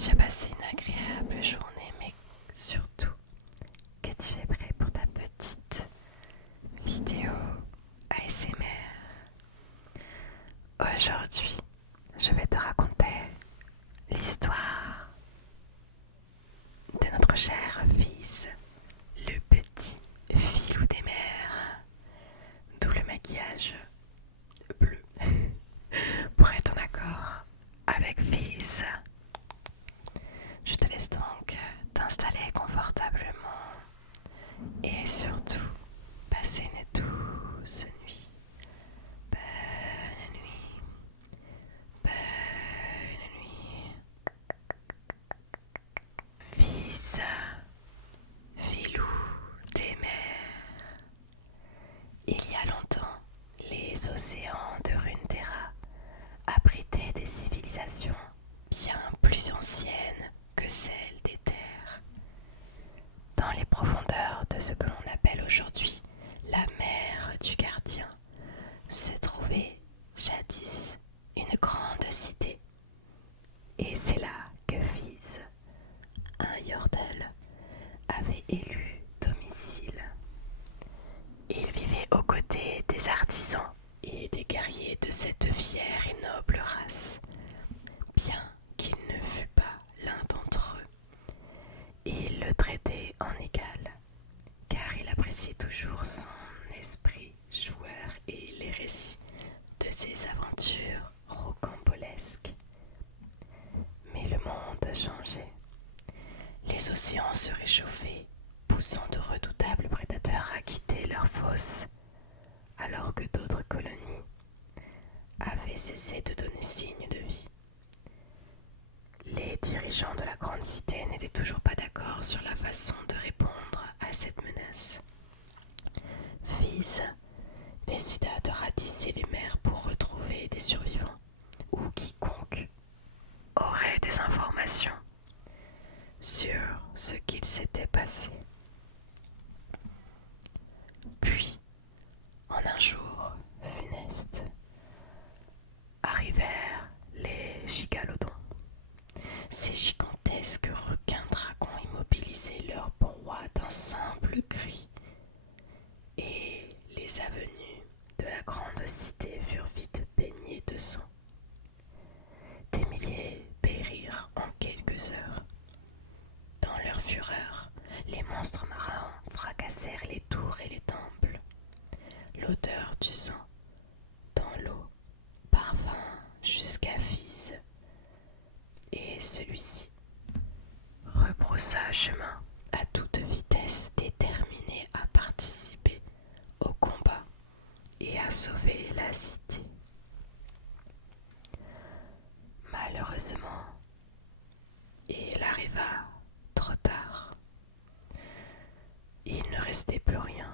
tu as passé une agréable journée, mais surtout que tu es prêt pour ta petite vidéo ASMR. Aujourd'hui, je vais te raconter l'histoire de notre cher fils, le petit filou des mers, d'où le maquillage bleu, pour être en accord avec fils. Je te laisse donc t'installer confortablement et surtout passer une douce nuit. Bonne nuit, bonne nuit. Fils, filou des mers. Il y a longtemps, les océans de Runeterra abritaient des civilisations bien plus anciennes que celles des terres. Dans les profondeurs de ce que l'on appelle aujourd'hui la mer du Gardien, se trouvait jadis une grande cité. Et c'est là que Fils, un Yordle, avait élu domicile. Il vivait aux côtés des artisans et des guerriers de cette fière et noble race, bien qu'il ne fût pas l'un d'entre eux. Il le traitait en égal, car il appréciait toujours son esprit joueur et les récits de ses aventures rocambolesques. Mais le monde changeait. Les océans se réchauffaient, poussant de redoutables prédateurs à quitter leurs fosses, alors que d'autres colonies avaient cessé de donner signe de vie. Les dirigeants de la grande cité n'étaient toujours pas d'accord sur la façon de répondre à cette menace. Fils décida de ratisser les mers pour retrouver des survivants ou quiconque aurait des informations sur ce qu'il s'était passé. Puis, en un jour funeste, arrivèrent les gigalodons. Ces gigantesques requins-dragons immobilisaient leur proie d'un simple cri, et les avenues de la grande cité furent vite baignées de sang. Des milliers périrent en quelques heures. Dans leur fureur, les monstres marins fracassèrent les tours et les temples. L'odeur du sang dans l'eau parvint jusqu'à Fils, et celui-ci rebroussa chemin à toute vitesse, déterminé à participer au combat et à sauver la cité. Malheureusement, il arriva trop tard. Il ne restait plus rien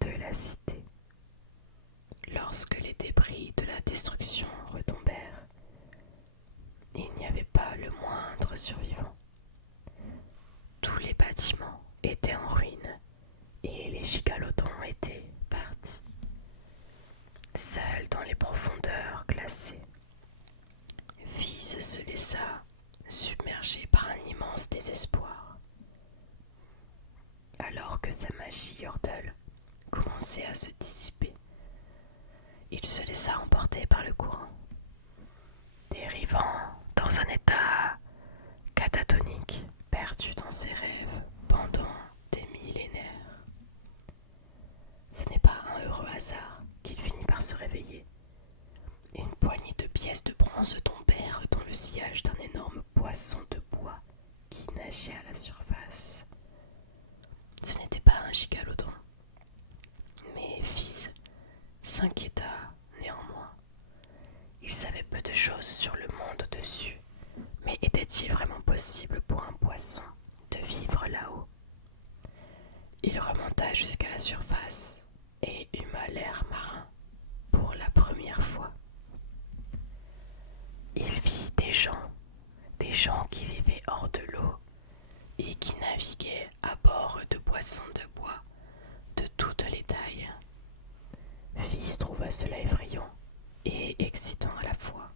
de la cité. Lorsque les débris de la destruction retombèrent, il n'y avait pas le moindre survivant. Tous les bâtiments étaient en ruine et les gigalodons étaient partis. Seul dans les profondeurs glacées, Fils se laissa submerger par un immense désespoir. Alors que sa magie Yordle commençait à se dissiper, il se laissa emporter par le courant, dérivant dans un état catatonique, perdu dans ses rêves pendant des millénaires. Ce n'est pas un heureux hasard qu'il finit par se réveiller. Une poignée de pièces de bronze tombèrent dans le sillage d'un énorme poisson de bois qui nageait à la surface. Ce n'était pas un gigalodon, mais Fils s'inquiéta néanmoins. Il savait peu de choses sur le monde au-dessus, mais était-il vraiment possible pour un poisson de vivre là-haut? Il remonta jusqu'à la surface et huma l'air marin pour la première fois. Il vit des gens qui vivaient hors de l'eau et qui naviguaient à bord de poissons de bois de toutes les tailles. Fils trouva cela effrayant et excitant à la fois.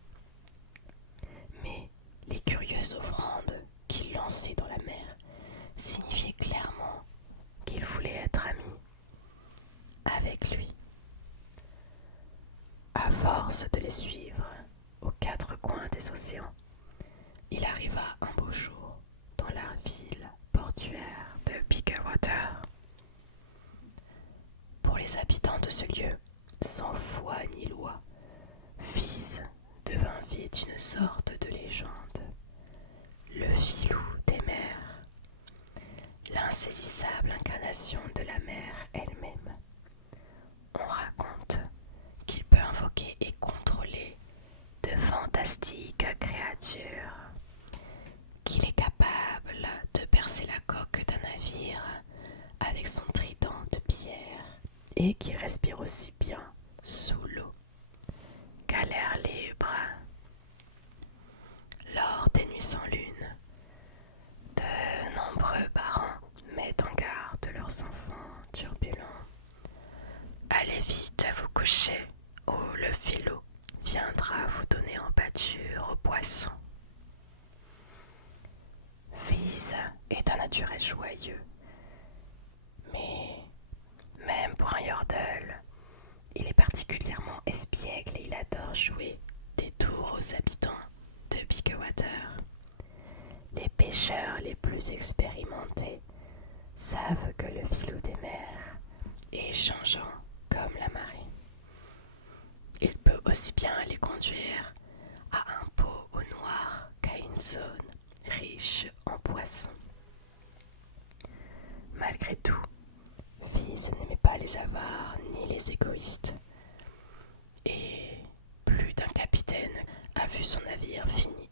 Mais les curieuses offrandes arriva un beau jour dans la ville portuaire de Bigglewater. Pour les habitants de ce lieu, sans foi ni loi, Fizz devint vite une sorte de légende. Le filou des mers, l'insaisissable incarnation de la mer elle-même. On raconte qu'il peut invoquer et contrôler de fantastiques créatures, qu'il est capable de percer la coque d'un navire avec son trident de pierre et qu'il respire aussi bien sous l'eau qu'à l'air libre. Lors des nuits sans lune, de nombreux parents mettent en garde leurs enfants turbulents. Allez vite vous coucher, ou le filou viendra vous donner en pâture aux poissons. Fizz est un naturel joyeux, mais même pour un yordle, il est particulièrement espiègle et il adore jouer des tours aux habitants de Bigglewater. Les pêcheurs les plus expérimentés savent que le filou des mers est changeant comme la marée. Il peut aussi bien les conduire à un pot au noir qu'à une zone riche en poissons. Malgré tout, Fizz n'aimait pas les avares ni les égoïstes. Et plus d'un capitaine a vu son navire fini